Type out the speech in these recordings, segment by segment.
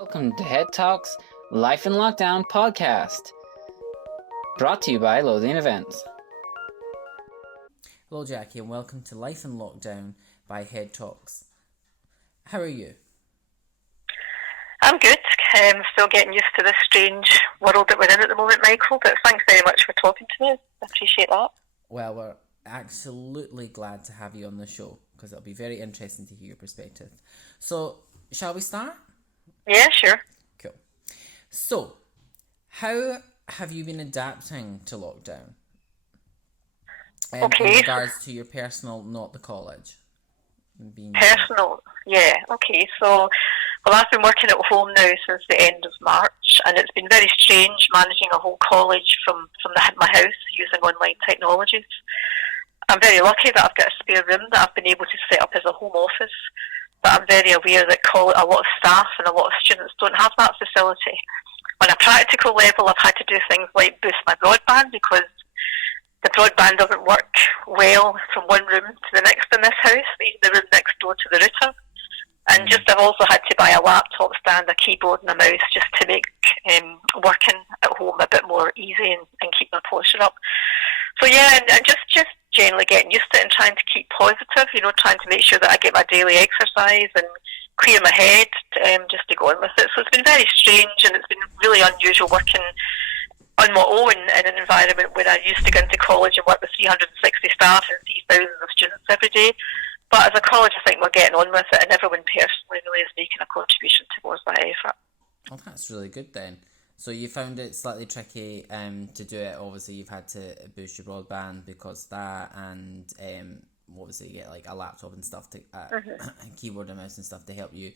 Welcome to Head Talks Life in Lockdown podcast, brought to you by Lothian Events. Hello Jackie and welcome to Life in Lockdown by Head Talks. How are you? I'm good. I'm still getting used to this strange world that we're in at the moment, Michael, but thanks very much for talking to me. I appreciate that. Well, we're absolutely glad to have you on the show because it'll be very interesting to hear your perspective. So, shall we start? Yeah, sure. Cool. So, how have you been adapting to lockdown? Okay. In regards to your personal, not the college. Personal, yeah. Okay, so, I've been working at home now since the end of March, and it's been very strange managing a whole college from my house using online technologies. I'm very lucky that I've got a spare room that I've been able to set up as a home office, but I'm very aware that a lot of staff and a lot of students don't have that facility. On a practical level, I've had to do things like boost my broadband because the broadband doesn't work well from one room to the next in this house, the room next door to the router. And I've also had to buy a laptop stand, a keyboard and a mouse just to make working at home a bit more easy and keep my posture up. So yeah, and just generally getting used to it and trying to keep positive, trying to make sure that I get my daily exercise and clear my head just to go on with it. So it's been very strange and it's been really unusual working on my own in an environment where I used to go into college and work with 360 staff and see thousands of students every day. But as a college, I think we're getting on with it and everyone personally really is making a contribution towards that effort. Oh, that's really good then. So you found it slightly tricky to do it. Obviously, you've had to boost your broadband because of that, and obviously you get like a laptop and stuff, to keyboard and mouse and stuff to help you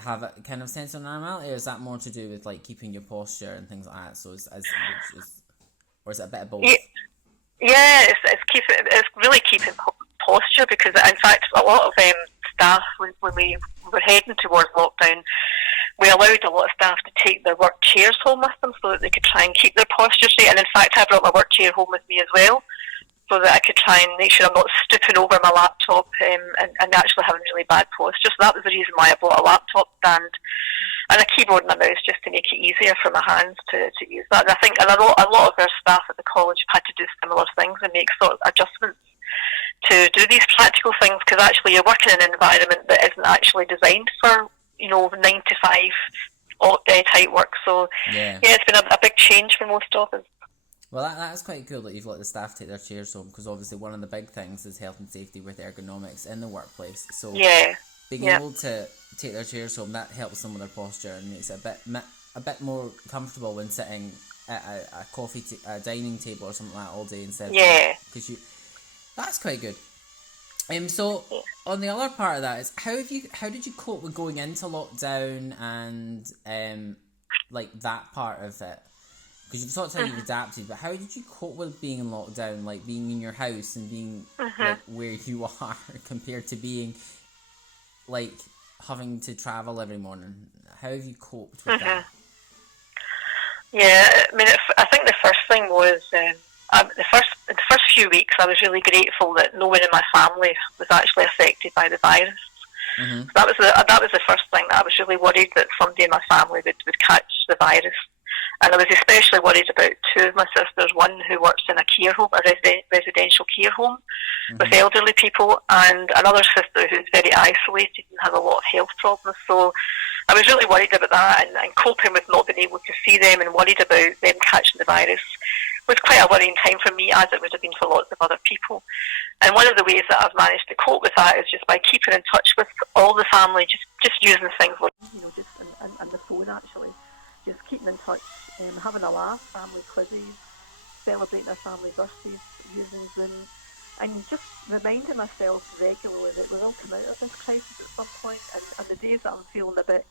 have a kind of sense of normality. Or is that more to do with like keeping your posture and things like that? So or is it a bit of both? Yeah, it's really keeping posture because in fact a lot of staff when we were heading towards lockdown, we allowed a lot of staff to take their work chairs home with them so that they could try and keep their posture straight. And in fact, I brought my work chair home with me as well so that I could try and make sure I'm not stooping over my laptop and actually having really bad posture. So that was the reason why I bought a laptop stand and a keyboard and a mouse just to make it easier for my hands to use that. And I think a lot of our staff at the college have had to do similar things and make sort of adjustments to do these practical things because actually you're working in an environment that isn't actually designed for 9 to 5 type work. So yeah, it's been a big change for most of us. Well, that's quite cool that you've let the staff take their chairs home because obviously one of the big things is health and safety with ergonomics in the workplace. So being able to take their chairs home, that helps them with their posture and makes it a bit more comfortable when sitting at a dining table or something like that all day instead. Because that's quite good. So on the other part of that is how did you cope with going into lockdown and like that part of it? Because you've talked how you've adapted, but how did you cope with being in lockdown, like being in your house and being like where you are compared to being like having to travel every morning? How have you coped with that? Yeah, I mean, I think the first thing was the first few weeks I was really grateful that no one in my family was actually affected by the virus. So that was the first thing, that I was really worried that somebody in my family would catch the virus. And I was especially worried about two of my sisters, one who works in a care home, a residential care home with elderly people, and another sister who's very isolated and has a lot of health problems. So I was really worried about that and coping with not being able to see them and worried about them catching the virus was quite a worrying time for me, as it would have been for lots of other people. And one of the ways that I've managed to cope with that is just by keeping in touch with all the family, just using things like, just and the phone actually, just keeping in touch, having a laugh, family quizzes, celebrating their family birthdays, using Zoom, and just reminding myself regularly that we will come out of this crisis at some point, and the days that I'm feeling a bit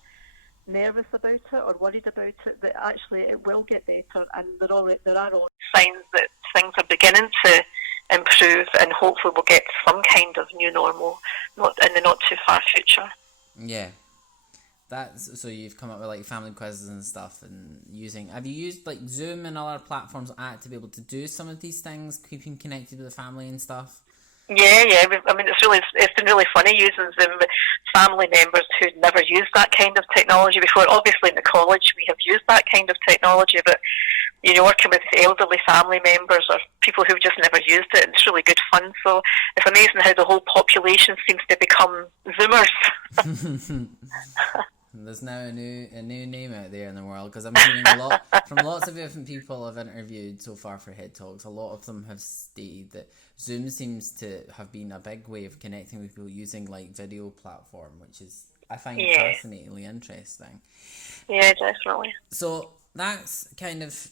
nervous about it or worried about it, that actually it will get better, and there are all signs that things are beginning to improve, and hopefully we'll get some kind of new normal in the not too far future. Yeah. So you've come up with like family quizzes and stuff, and have you used like Zoom and other platforms to be able to do some of these things, keeping connected with the family and stuff? Yeah. I mean, it's been really funny using Zoom. family members who'd never used that kind of technology before. Obviously in the college we have used that kind of technology, but working with elderly family members or people who've just never used it, it's really good fun. So it's amazing how the whole population seems to become Zoomers. There's now a new name out there in the world, because I'm hearing a lot from lots of different people I've interviewed so far for Head Talks. A lot of them have stated that Zoom seems to have been a big way of connecting with people using like video platform, which is, I find, fascinatingly interesting. Yeah, definitely. So that's kind of,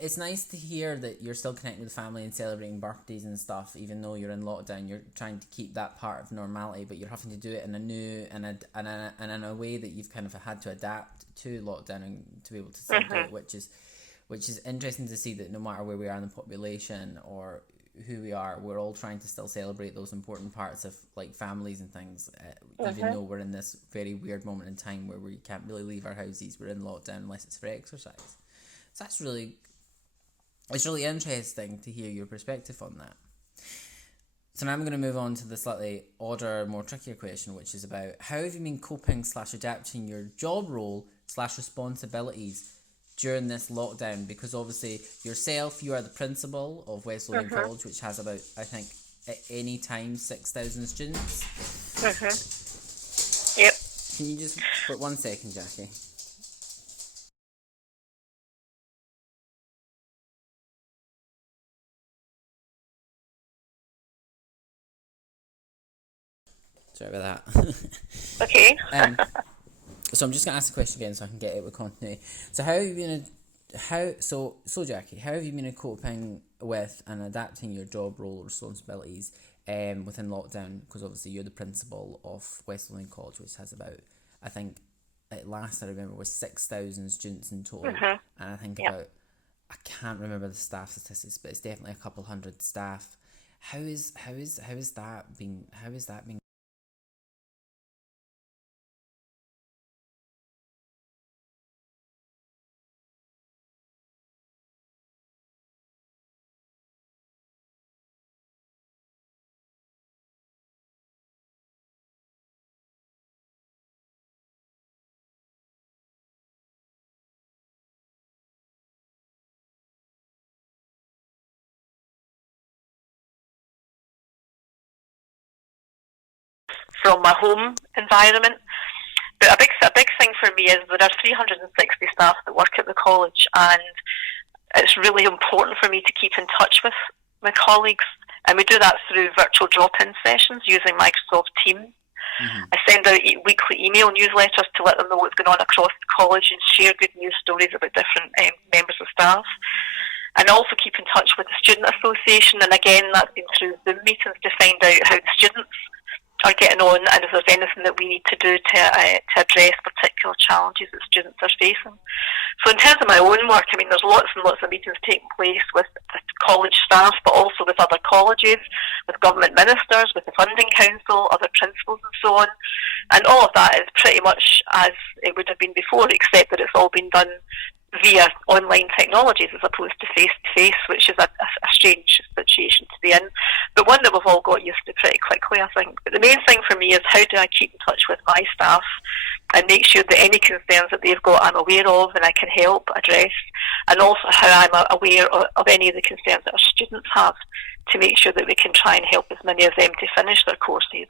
it's nice to hear that you're still connecting with family and celebrating birthdays and stuff, even though you're in lockdown. You're trying to keep that part of normality, but you're having to do it in a new and in a way that you've kind of had to adapt to lockdown and to be able to celebrate, which is interesting to see that no matter where we are in the population or who we are, we're all trying to still celebrate those important parts of like families and things, even though we're in this very weird moment in time where we can't really leave our houses. We're in lockdown unless it's for exercise. So it's really interesting to hear your perspective on that. So now I'm going to move on to the slightly odder, more trickier question, which is about how have you been coping / adapting your job role / responsibilities during this lockdown? Because obviously yourself, you are the principal of West Lothian College, which has about, I think, at any time 6,000 students. Yep. Can you just, for 1 second, Jackie? Sorry about that. Okay. So I'm just gonna ask the question again so I can get it with continuity. So how have you been? So Jackie, how have you been coping with and adapting your job role responsibilities within lockdown? Because obviously you're the principal of West Lothian College, which has about, I think, at last I remember was 6,000 students in total, and I think about, I can't remember the staff statistics, but it's definitely a couple hundred staff. How is that been? From my home environment. But a big thing for me is there are 360 staff that work at the college, and it's really important for me to keep in touch with my colleagues, and we do that through virtual drop-in sessions using Microsoft Teams. I send out weekly email newsletters to let them know what's going on across the college and share good news stories about different members of staff. And also keep in touch with the Student Association, and again that's been through Zoom meetings to find out how the students are getting on and if there's anything that we need to do to address particular challenges that students are facing. So in terms of my own work, I mean, there's lots and lots of meetings taking place with the college staff, but also with other colleges, with government ministers, with the funding council, other principals and so on. And all of that is pretty much as it would have been before, except that it's all been done via online technologies as opposed to face-to-face, which is a strange situation to be in, but one that we've all got used to pretty quickly, I think. But the main thing for me is how do I keep in touch with my staff and make sure that any concerns that they've got I'm aware of and I can help address, and also how I'm aware of any of the concerns that our students have to make sure that we can try and help as many of them to finish their courses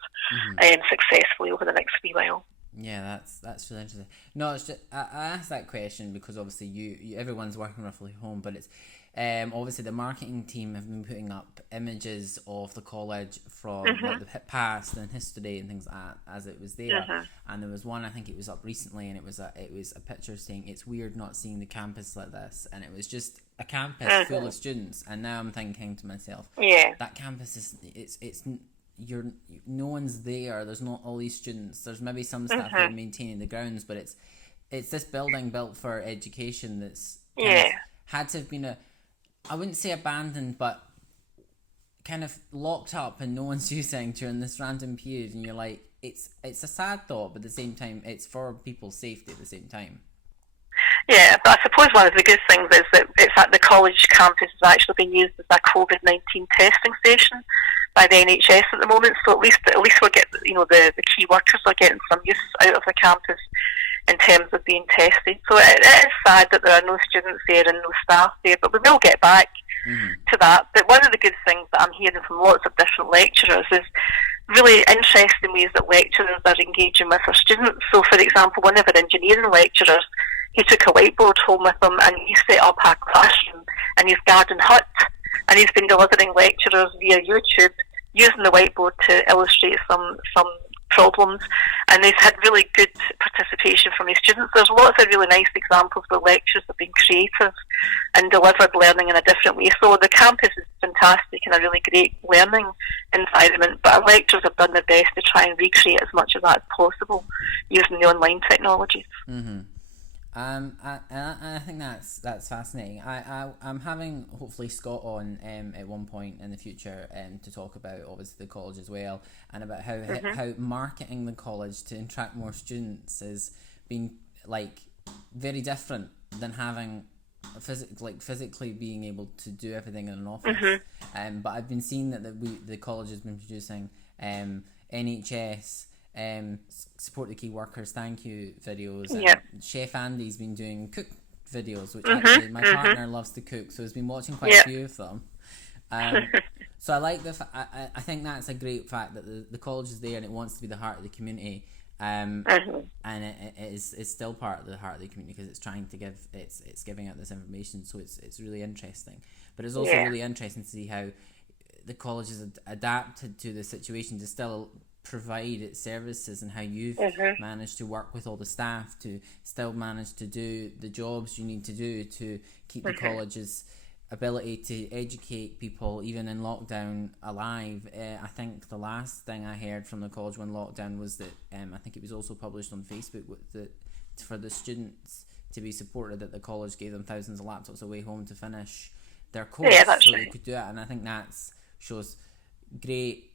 successfully over the next wee while. Yeah, that's really interesting. No, it's just, I asked that question because obviously you everyone's working roughly home, but it's obviously the marketing team have been putting up images of the college from like the past and history and things like that as it was there. And there was one, I think it was up recently, and it was a picture saying it's weird not seeing the campus like this, and it was just a campus full of students. And now I'm thinking to myself, that campus is no one's there. There's not all these students. There's maybe some staff that are maintaining the grounds, but it's this building built for education that's had to have been I wouldn't say abandoned, but kind of locked up and no one's using during this random period. And you're like, it's a sad thought, but at the same time, it's for people's safety at the same time. Yeah, but I suppose one of the good things is that it's at the college campus has actually been used as a COVID-19 testing station. by the NHS at the moment. So at least we're getting, the key workers are getting some use out of the campus in terms of being tested. So it is sad that there are no students there and no staff there, but we will get back to that. But one of the good things that I'm hearing from lots of different lecturers is really interesting ways that lecturers are engaging with their students. So, for example, one of our engineering lecturers, he took a whiteboard home with him and he set up a classroom in his garden hut, and he's been delivering lectures via YouTube using the whiteboard to illustrate some problems, and he's had really good participation from his students. There's lots of really nice examples where lectures have been creative and delivered learning in a different way. So the campus is fantastic and a really great learning environment, but our lecturers have done their best to try and recreate as much of that as possible using the online technologies. I think that's fascinating. I'm having hopefully Scott on at one point in the future to talk about obviously the college as well, and about how marketing the college to attract more students has been like very different than having physically being able to do everything in an office. But I've been seeing that the college has been producing NHS. Support the key workers, thank you videos. And Chef Andy's been doing cook videos, which actually my partner loves to cook, so has been watching quite a few of them. So I like I think that's a great fact that the college is there and it wants to be the heart of the community. And it is still part of the heart of the community because it's trying to give it's giving out this information, so it's really interesting. But it's also really interesting to see how the college has adapted to the situation to still provide its services, and how you've managed to work with all the staff to still manage to do the jobs you need to do to keep the college's ability to educate people even in lockdown alive. I think the last thing I heard from the college when lockdown was that I think it was also published on Facebook for the students to be supported, that the college gave them thousands of laptops away home to finish their course so they could do it. And I think that shows great,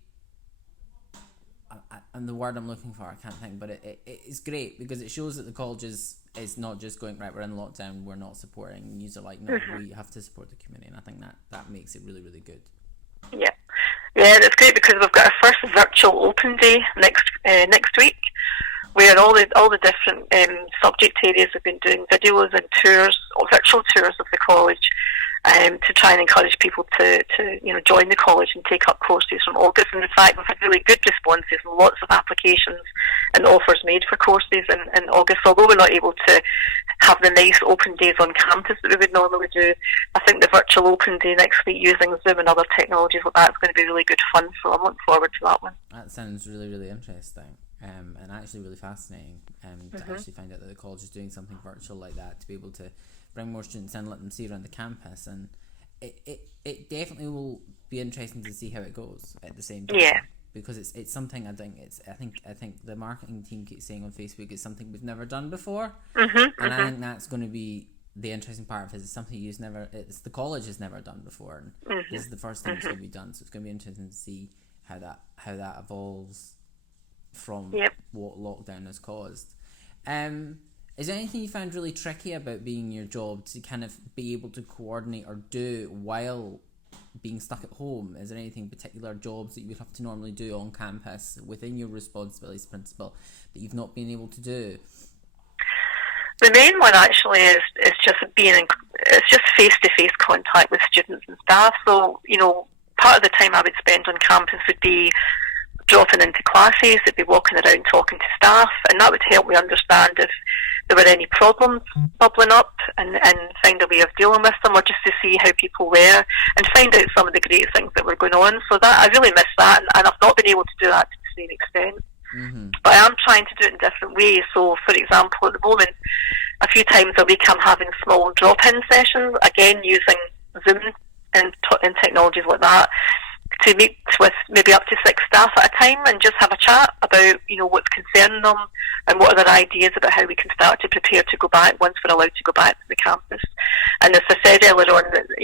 and the word I'm looking for I can't think, but it's great because it shows that the college is not just going, right, we're in lockdown, we're not supporting. You're like, no, we have to support the community, and I think that makes it really, really good. Yeah, that's great because we've got our first virtual open day next week, where all the different subject areas have been doing videos and tours, or virtual tours of the college, to try and encourage people to join the college and take up courses from August. And in fact, we've had really good responses and lots of applications and offers made for courses in August. Although we're not able to have the nice open days on campus that we would normally do, I think the virtual open day next week using Zoom and other technologies like that is going to be really good fun. So I'm looking forward to that one. That sounds really, really interesting. And actually really fascinating to actually find out that the college is doing something virtual like that, to be able to bring more students in, let them see around the campus, and it definitely will be interesting to see how it goes at the same time. Because it's something I think the marketing team keeps saying on Facebook it's something we've never done before, and I think that's going to be the interesting part of it. It's something the college has never done before, and this is the first time it's going to be done. So it's going to be interesting to see how that evolves from what lockdown has caused. Is there anything you found really tricky about being your job to kind of be able to coordinate or do while being stuck at home? Is there anything particular jobs that you would have to normally do on campus within your responsibilities principle that you've not been able to do? The main one actually is just it's just face-to-face contact with students and staff. So, part of the time I would spend on campus would be dropping into classes, I'd be walking around talking to staff, and that would help me understand if there were any problems bubbling up and find a way of dealing with them, or just to see how people were and find out some of the great things that were going on. So that I really miss that, and I've not been able to do that to the same extent. But I am trying to do it in different ways. So, for example, at the moment, a few times a week I'm having small drop-in sessions, again using Zoom and technologies like that, to meet with maybe up to 6 staff at a time and just have a chat about, what's concerning them and what are their ideas about how we can start to prepare to go back once we're allowed to go back to the campus. And as I said earlier on,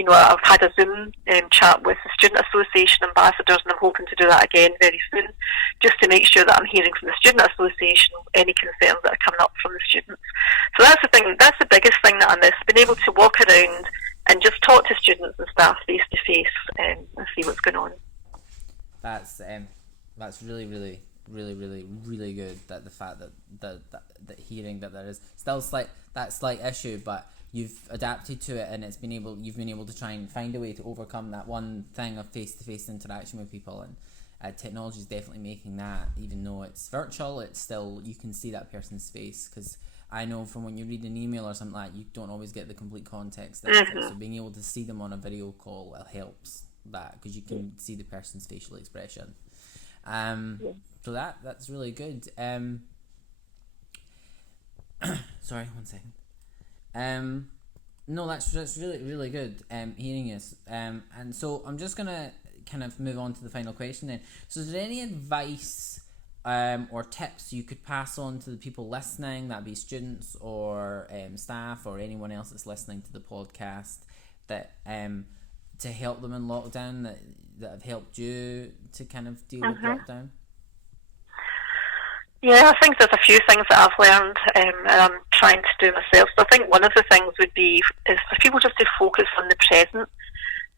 I've had a Zoom chat with the Student Association ambassadors, and I'm hoping to do that again very soon, just to make sure that I'm hearing from the Student Association any concerns that are coming up from the students. So that's the biggest thing that I miss, being able to walk around and just talk to students and staff face to face and see what's going on. That's really, really, really, really, really good. That the fact that hearing that there is still slight issue, but you've adapted to it, and you've been able to try and find a way to overcome that one thing of face-to-face interaction with people. And technology is definitely making that, even though it's virtual, it's still, you can see that person's face, because I know from when you read an email or something like that, you don't always get the complete context of it. So being able to see them on a video call helps that, because you can see the person's facial expression. So that's really good. Sorry, 1 second. No, that's really, really good. Hearing us. And so I'm just gonna kind of move on to the final question then. So is there any advice or tips you could pass on to the people listening, that'd be students or staff or anyone else that's listening to the podcast, that to help them in lockdown, that have helped you to kind of deal with lockdown? Yeah, I think there's a few things that I've learned and I'm trying to do myself. So I think one of the things would be is for people just to focus on the present.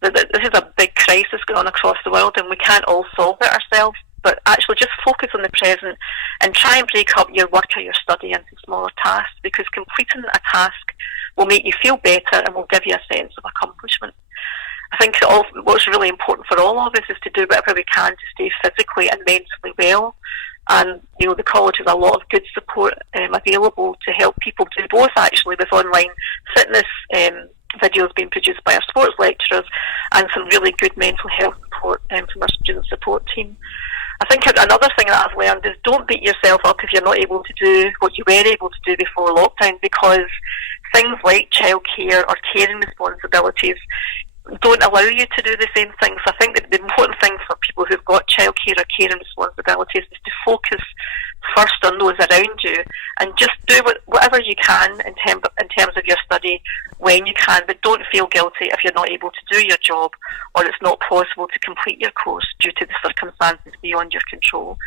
This is a big crisis going on across the world, and we can't all solve it ourselves, but actually just focus on the present and try and break up your work or your study into smaller tasks, because completing a task will make you feel better and will give you a sense of accomplishment. I think what's really important for all of us is to do whatever we can to stay physically and mentally well. And, the college has a lot of good support available to help people do both, actually, with online fitness videos being produced by our sports lecturers and some really good mental health support from our student support team. I think another thing that I've learned is don't beat yourself up if you're not able to do what you were able to do before lockdown, because things like childcare or caring responsibilities don't allow you to do the same things. I think that the important thing for people who've got childcare or caring responsibilities is to focus first on those around you and just do whatever you can in terms of your study when you can, but don't feel guilty if you're not able to do your job or it's not possible to complete your course due to the circumstances beyond your control.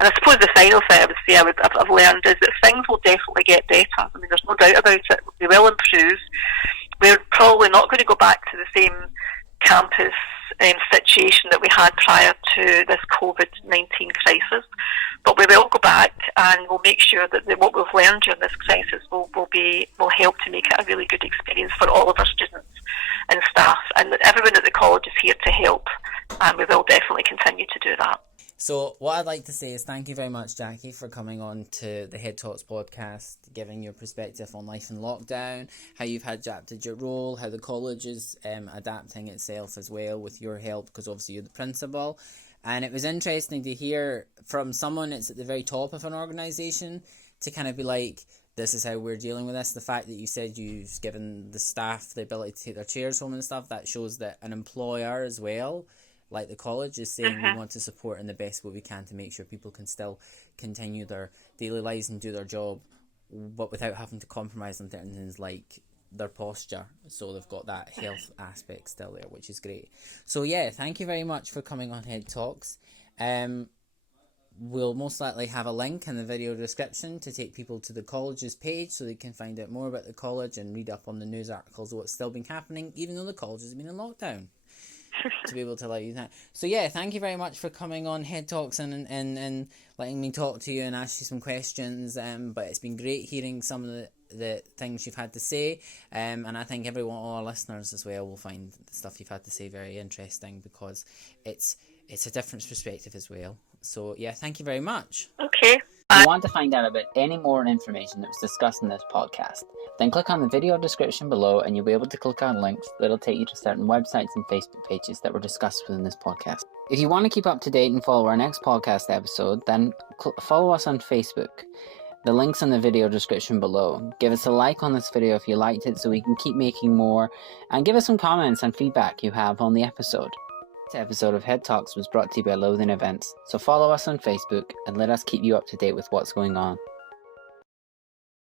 And I suppose the final thing I would say I've learned is that things will definitely get better. I mean, there's no doubt about it. They will improve. We're probably not going to go back to the same campus situation that we had prior to this COVID-19 crisis, but we will go back and we'll make sure that what we've learned during this crisis will help to make it a really good experience for all of our students and staff, and that everyone at the college is here to help, and we will definitely continue to do that. So what I'd like to say is thank you very much, Jackie, for coming on to the Head Talks podcast, giving your perspective on life in lockdown, how you've adapted your role, how the college is adapting itself as well with your help, because obviously you're the principal. And it was interesting to hear from someone that's at the very top of an organisation to kind of be like, this is how we're dealing with this. The fact that you said you've given the staff the ability to take their chairs home and stuff, that shows that an employer as well, like the college, is saying we want to support in the best way we can to make sure people can still continue their daily lives and do their job, but without having to compromise on certain things like their posture. So they've got that health aspect still there, which is great. So yeah, thank you very much for coming on Head Talks. We'll most likely have a link in the video description to take people to the college's page so they can find out more about the college and read up on the news articles of what's still been happening, even though the college has been in lockdown. To be able to allow you that. So yeah, thank you very much for coming on Head Talks and letting me talk to you and ask you some questions. But it's been great hearing some of the things you've had to say. And I think all our listeners as well will find the stuff you've had to say very interesting, because it's a different perspective as well. So yeah, thank you very much. Okay. If you want to find out about any more information that was discussed in this podcast, then click on the video description below and you'll be able to click on links that'll take you to certain websites and Facebook pages that were discussed within this podcast. If you want to keep up to date and follow our next podcast episode, then follow us on Facebook. The link's in the video description below. Give us a like on this video if you liked it so we can keep making more, and give us some comments and feedback you have on the episode. This episode of Head Talks was brought to you by Lothian Events, so follow us on Facebook and let us keep you up to date with what's going on.